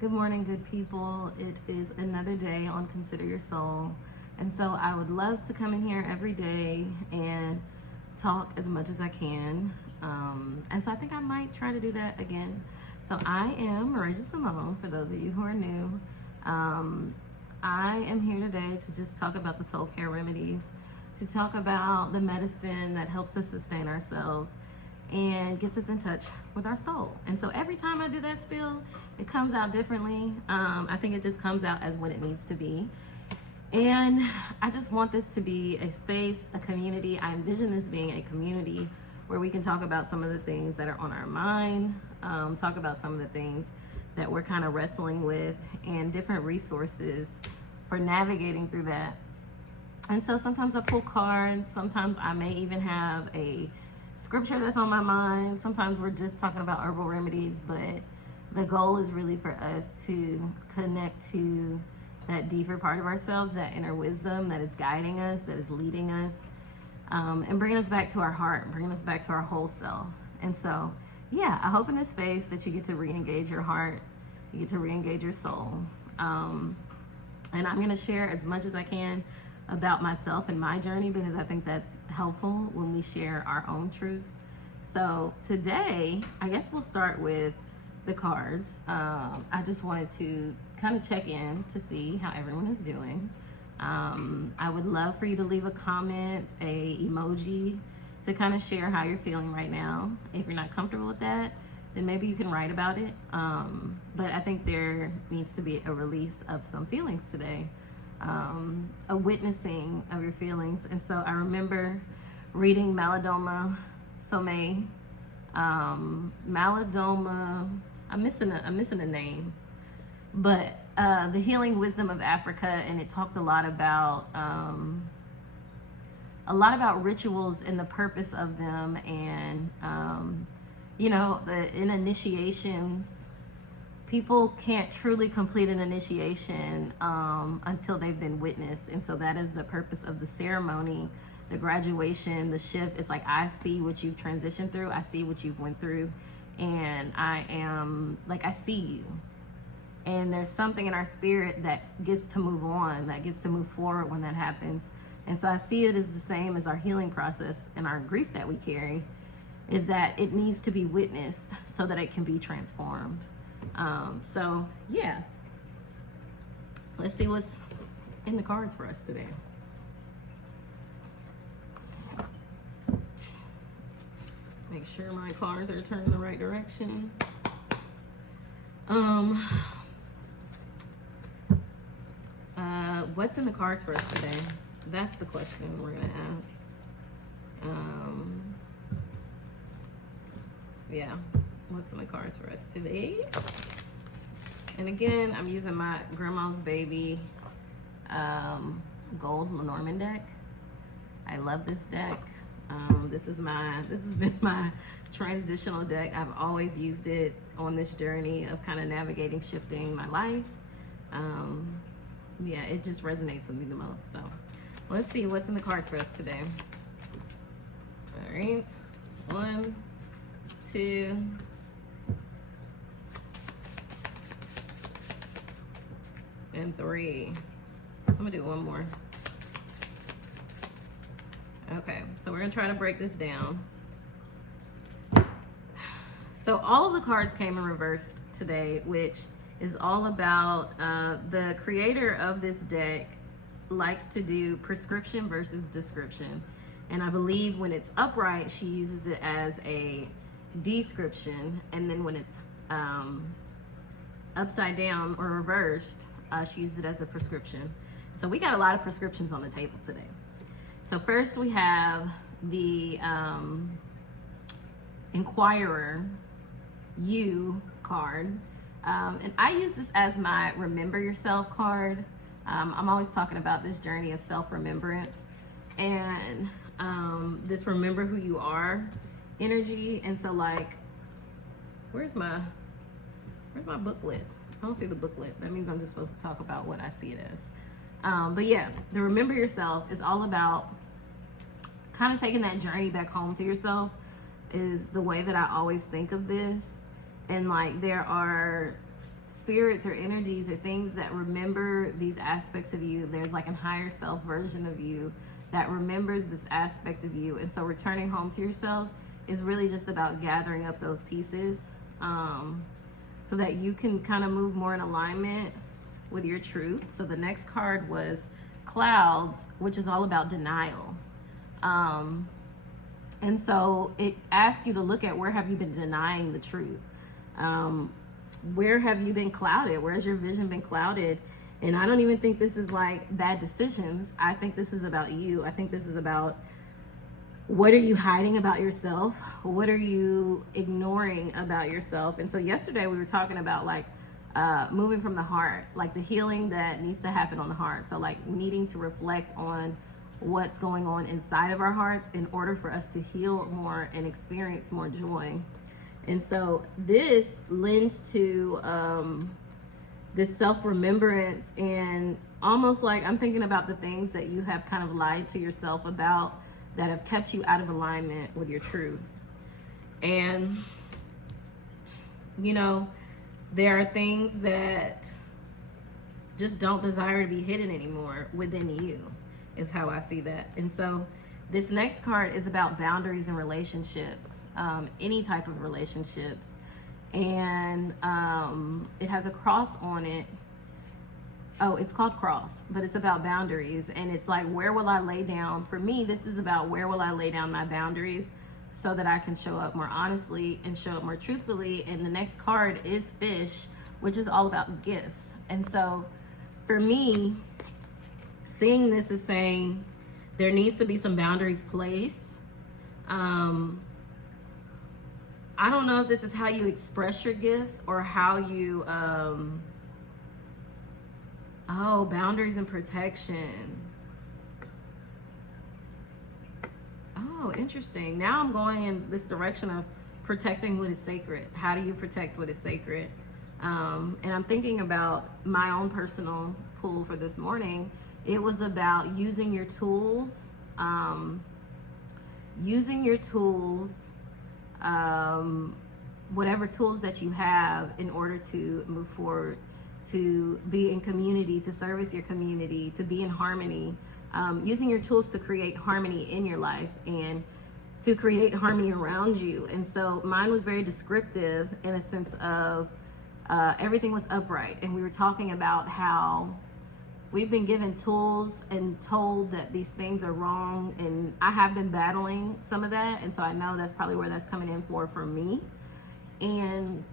Good morning, good people. It is another day on Consider Your Soul. And so I would love to come in here every day and talk as much as I can. And so I think I might try to do that again. So I am Marisa Simone, for those of you who are new. I am here today to just talk about the soul care remedies, to talk about the medicine that helps us sustain ourselves and gets us in touch with our soul. And so every time I do that spill, it comes out differently. I think it just comes out as what it needs to be. And I just want this to be a space, a community. I envision this being a community where we can talk about some of the things that are on our mind, talk about some of the things that we're kind of wrestling with, and different resources for navigating through that. And so sometimes I pull cards, sometimes I may even have a scripture that's on my mind. Sometimes we're just talking about herbal remedies, but the goal is really for us to connect to that deeper part of ourselves, that inner wisdom that is guiding us, that is leading us, and bringing us back to our heart, bringing us back to our whole self. And so, yeah, I hope in this space that you get to re-engage your heart, you get to re-engage your soul. And I'm going to share as much as I can about myself and my journey, because I think that's helpful when we share our own truths. So today, I guess we'll start with the cards. I just wanted to kind of check in to see how everyone is doing. I would love for you to leave a comment, a emoji, to kind of share how you're feeling right now. If you're not comfortable with that, then maybe you can write about it. But I think there needs to be a release of some feelings today. A witnessing of your feelings. And so I remember reading Malidoma Somé. Malidoma, I'm missing a name, but The Healing Wisdom of Africa, and it talked a lot about rituals and the purpose of them, and in initiations, people can't truly complete an initiation until they've been witnessed. And so that is the purpose of the ceremony, the graduation, the shift. It's like, I see what you've transitioned through. I see what you've went through. And I see you. And there's something in our spirit that gets to move on, that gets to move forward when that happens. And so I see it as the same as our healing process and our grief that we carry, is that it needs to be witnessed so that it can be transformed. So yeah, let's see what's in the cards for us today. Make sure my cards are turning the right direction. What's in the cards for us today? That's the question we're gonna ask. Yeah, what's in the cards for us today? And again, I'm using my Grandma's Baby Gold Lenormand deck. I love this deck. This has been my transitional deck. I've always used it on this journey of kind of navigating, shifting my life. Yeah, it just resonates with me the most. So let's see what's in the cards for us today. All right, 1, 2, and 3. I'm gonna do one more. Okay, so we're gonna try to break this down. So all of the cards came in reverse today, which is all about the creator of this deck likes to do prescription versus description. And I believe when it's upright, she uses it as a description, and then when it's upside down or reversed, she uses it as a prescription. So we got a lot of prescriptions on the table today. So first we have the Inquirer You card. And I use this as my Remember Yourself card. I'm always talking about this journey of self-remembrance and this remember who you are energy. And so, like, where's my booklet? I don't see the booklet. That means I'm just supposed to talk about what I see it as. But yeah, the Remember Yourself is all about kind of taking that journey back home to yourself, is the way that I always think of this. And like, there are spirits or energies or things that remember these aspects of you. There's like a higher self version of you that remembers this aspect of you. And so returning home to yourself is really just about gathering up those pieces, so that you can kind of move more in alignment with your truth. So the next card was Clouds, which is all about denial. And so it asks you to look at, where have you been denying the truth? Where have you been clouded? Where has your vision been clouded? And I don't even think this is like bad decisions. I think this is about you. I think this is about, what are you hiding about yourself? What are you ignoring about yourself? And so yesterday we were talking about like moving from the heart, like the healing that needs to happen on the heart. So like needing to reflect on what's going on inside of our hearts in order for us to heal more and experience more joy. And so this lends to this self-remembrance, and almost like I'm thinking about the things that you have kind of lied to yourself about that have kept you out of alignment with your truth. And, you know, there are things that just don't desire to be hidden anymore within you, is how I see that. And so this next card is about boundaries and relationships, any type of relationships. And it has a cross on it. Oh, it's called Cross, but it's about boundaries. And it's like, where will I lay down? For me, this is about, where will I lay down my boundaries so that I can show up more honestly and show up more truthfully. And the next card is Fish, which is all about gifts. And so for me, seeing this is saying there needs to be some boundaries placed. I don't know if this is how you express your gifts or how you, boundaries and protection. Oh, interesting. Now I'm going in this direction of protecting what is sacred. How do you protect what is sacred? And I'm thinking about my own personal pull for this morning. It was about using your tools, whatever tools that you have in order to move forward, to be in community, to service your community, to be in harmony, using your tools to create harmony in your life and to create harmony around you. And so mine was very descriptive in a sense of everything was upright. And we were talking about how we've been given tools and told that these things are wrong. And I have been battling some of that. And so I know that's probably where that's coming in for me. And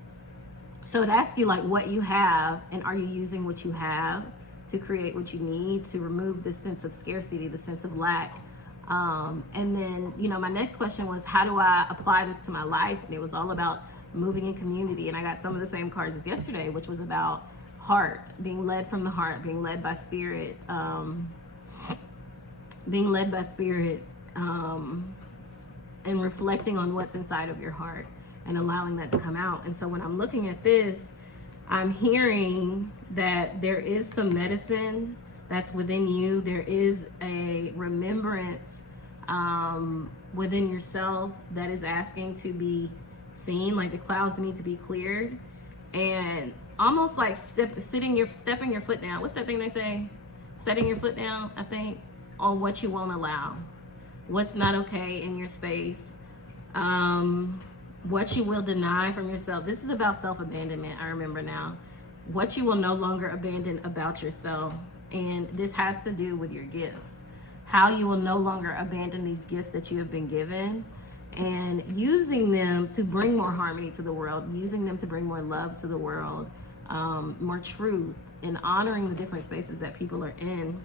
so it asks you like what you have, and are you using what you have to create what you need to remove this sense of scarcity, the sense of lack. And then, you know, my next question was, how do I apply this to my life? And it was all about moving in community. And I got some of the same cards as yesterday, which was about heart, being led from the heart, being led by spirit, and reflecting on what's inside of your heart and allowing that to come out. And so when I'm looking at this, I'm hearing that there is some medicine that's within you. There is a remembrance within yourself that is asking to be seen, like the clouds need to be cleared. And almost like stepping your foot down. What's that thing they say? Setting your foot down, I think, on what you won't allow. What's not okay in your space. What you will deny from yourself. This is about self-abandonment, I remember now. What you will no longer abandon about yourself. And this has to do with your gifts. How you will no longer abandon these gifts that you have been given, and using them to bring more harmony to the world, using them to bring more love to the world, more truth, and honoring the different spaces that people are in.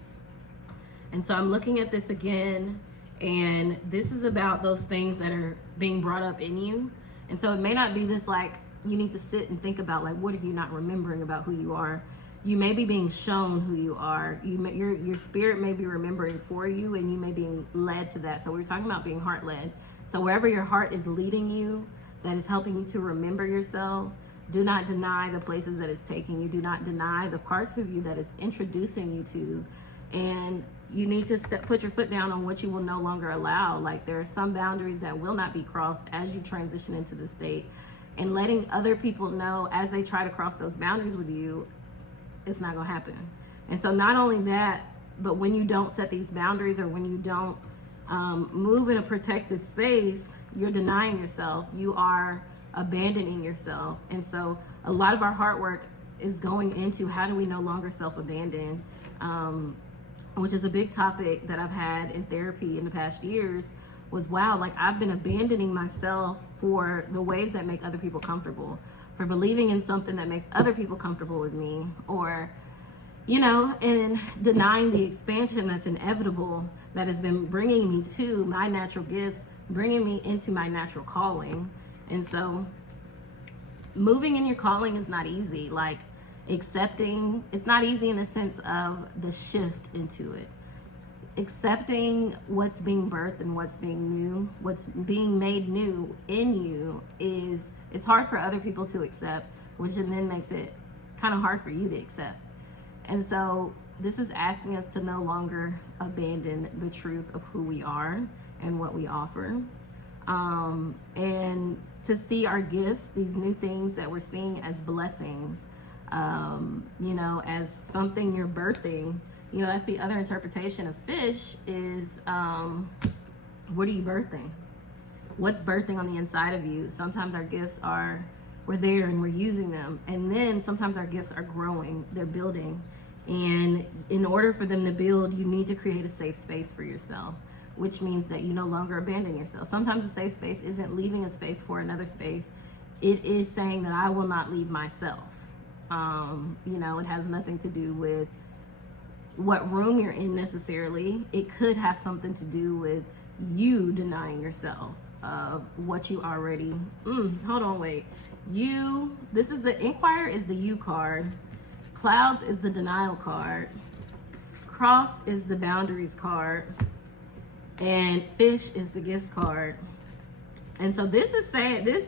And so I'm looking at this again, and this is about those things that are being brought up in you. And so it may not be this like, you need to sit and think about like, what are you not remembering about who you are? You may be being shown who you are. Your spirit may be remembering for you, and you may be led to that. So we're talking about being heart led. So wherever your heart is leading you, that is helping you to remember yourself, do not deny the places that it's taking you. Do not deny the parts of you that it's introducing you to. And you need to put your foot down on what you will no longer allow. Like there are some boundaries that will not be crossed as you transition into the state. and letting other people know as they try to cross those boundaries with you, it's not gonna happen. And so not only that, but when you don't set these boundaries, or when you don't move in a protected space, you're denying yourself, you are abandoning yourself. And so a lot of our hard work is going into how do we no longer self-abandon, which is a big topic that I've had in therapy in the past years. Was, wow, like I've been abandoning myself for the ways that make other people comfortable, for believing in something that makes other people comfortable with me, or, you know, and denying the expansion that's inevitable, that has been bringing me to my natural gifts, bringing me into my natural calling. And so moving in your calling is not easy. Like accepting, it's not easy in the sense of the shift into it. Accepting what's being birthed and what's being new, what's being made new in you, is, it's hard for other people to accept, which then makes it kind of hard for you to accept. And so this is asking us to no longer abandon the truth of who we are and what we offer, and to see our gifts, these new things that we're seeing, as blessings, you know, as something you're birthing. You know, that's the other interpretation of fish is, what are you birthing? What's birthing on the inside of you? Sometimes our gifts are, we're there and we're using them. And then sometimes our gifts are growing, they're building. And in order for them to build, you need to create a safe space for yourself, which means that you no longer abandon yourself. Sometimes a safe space isn't leaving a space for another space. It is saying that I will not leave myself. You know, it has nothing to do with what room you're in necessarily. It could have something to do with you denying yourself of what you already, hold on, wait. You, this is the Inquire is the you card. Clouds is the denial card. Cross is the boundaries card. And fish is the gifts card. And so this is saying, this,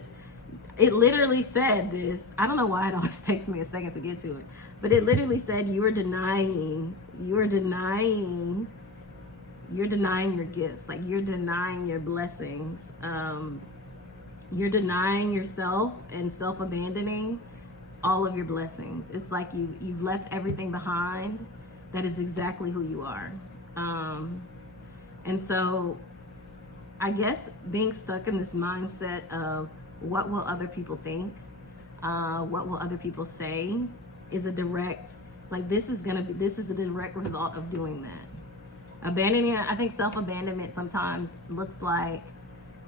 it literally said this. I don't know why it always takes me a second to get to it. But it literally said you are denying your gifts. Like you're denying your blessings. You're denying yourself and self-abandoning all of your blessings. It's like you've left everything behind that is exactly who you are. And so I guess being stuck in this mindset of what will other people think, what will other people say, is a direct, like this is the direct result of doing that. Abandoning, I think self-abandonment sometimes looks like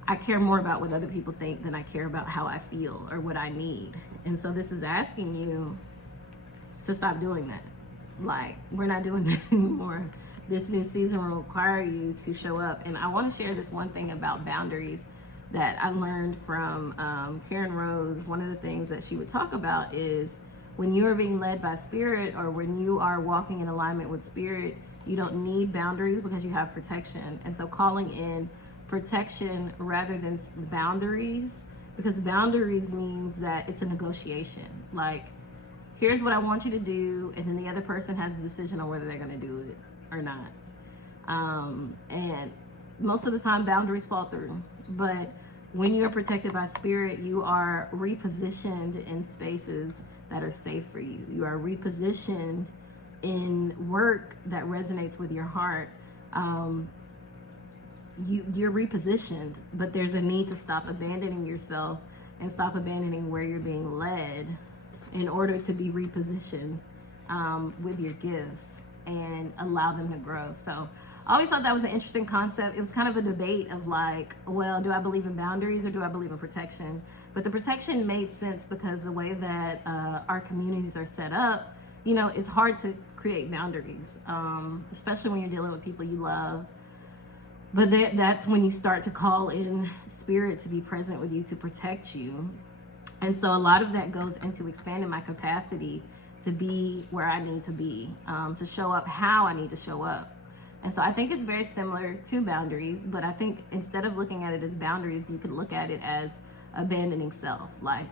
I care more about what other people think than I care about how I feel or what I need. And so this is asking you to stop doing that. Like, we're not doing that anymore. This new season will require you to show up. And I want to share this one thing about boundaries that I learned from Karen Rose. One of the things that she would talk about is when you are being led by spirit, or when you are walking in alignment with spirit, you don't need boundaries because you have protection. And so calling in protection rather than boundaries, because boundaries means that it's a negotiation. Like, here's what I want you to do, and then the other person has a decision on whether they're going to do it or not. And most of the time boundaries fall through, but when you're protected by spirit, you are repositioned in spaces that are safe for you. You are repositioned in work that resonates with your heart. You're repositioned, but there's a need to stop abandoning yourself and stop abandoning where you're being led in order to be repositioned with your gifts and allow them to grow. So I always thought that was an interesting concept. It was kind of a debate of like, well, do I believe in boundaries or do I believe in protection? But the protection made sense because the way that our communities are set up, you know, it's hard to create boundaries, especially when you're dealing with people you love. But that's when you start to call in spirit to be present with you, to protect you. And so a lot of that goes into expanding my capacity to be where I need to be, to show up how I need to show up. And so I think it's very similar to boundaries, but I think instead of looking at it as boundaries, you could look at it as abandoning self. Like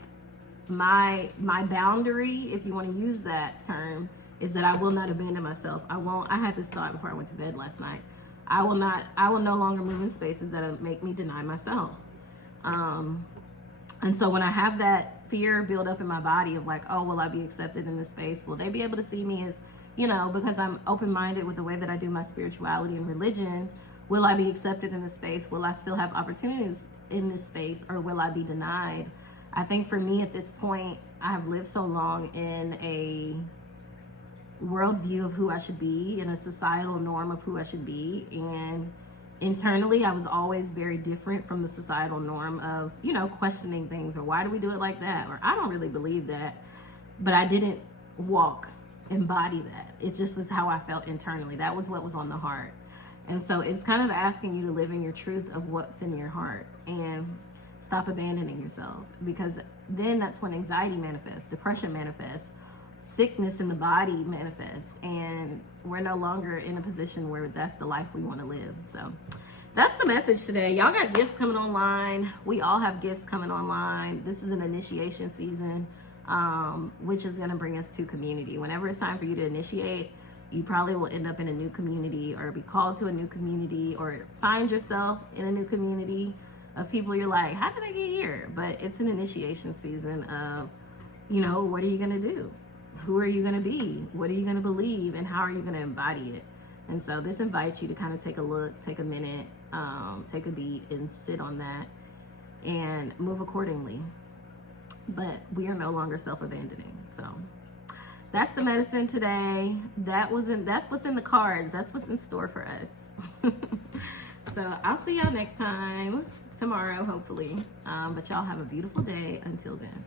my boundary, if you want to use that term, is that I will not abandon myself. I had this thought before I went to bed last night. I will no longer move in spaces that make me deny myself. And so when I have that fear build up in my body of like, oh, will I be accepted in this space? Will they be able to see me as, you know, because I'm open-minded with the way that I do my spirituality and religion, will I be accepted in this space? Will I still have opportunities in this space, or will I be denied? I think for me at this point, I have lived so long in a worldview of who I should be, in a societal norm of who I should be, and internally I was always very different from the societal norm of, you know, questioning things, or why do we do it like that, or I don't really believe that, but I didn't embody that. It just is how I felt internally. That was what was on the heart. And so it's kind of asking you to live in your truth of what's in your heart and stop abandoning yourself, because then that's when anxiety manifests, depression manifests, sickness in the body manifests, and we're no longer in a position where that's the life we want to live. So that's the message today. Y'all got gifts coming online. We all have gifts coming online. This is an initiation season, which is going to bring us to community. Whenever it's time for you to initiate, you probably will end up in a new community, or be called to a new community, or find yourself in a new community of people you're like, how did I get here? But it's an initiation season of, you know, what are you going to do? Who are you going to be? What are you going to believe? And how are you going to embody it? And so this invites you to kind of take a look, take a minute, take a beat, and sit on that and move accordingly. But we are no longer self-abandoning. So that's the medicine today. That's what's in the cards. That's what's in store for us. So I'll see y'all next time, tomorrow, hopefully. But y'all have a beautiful day until then.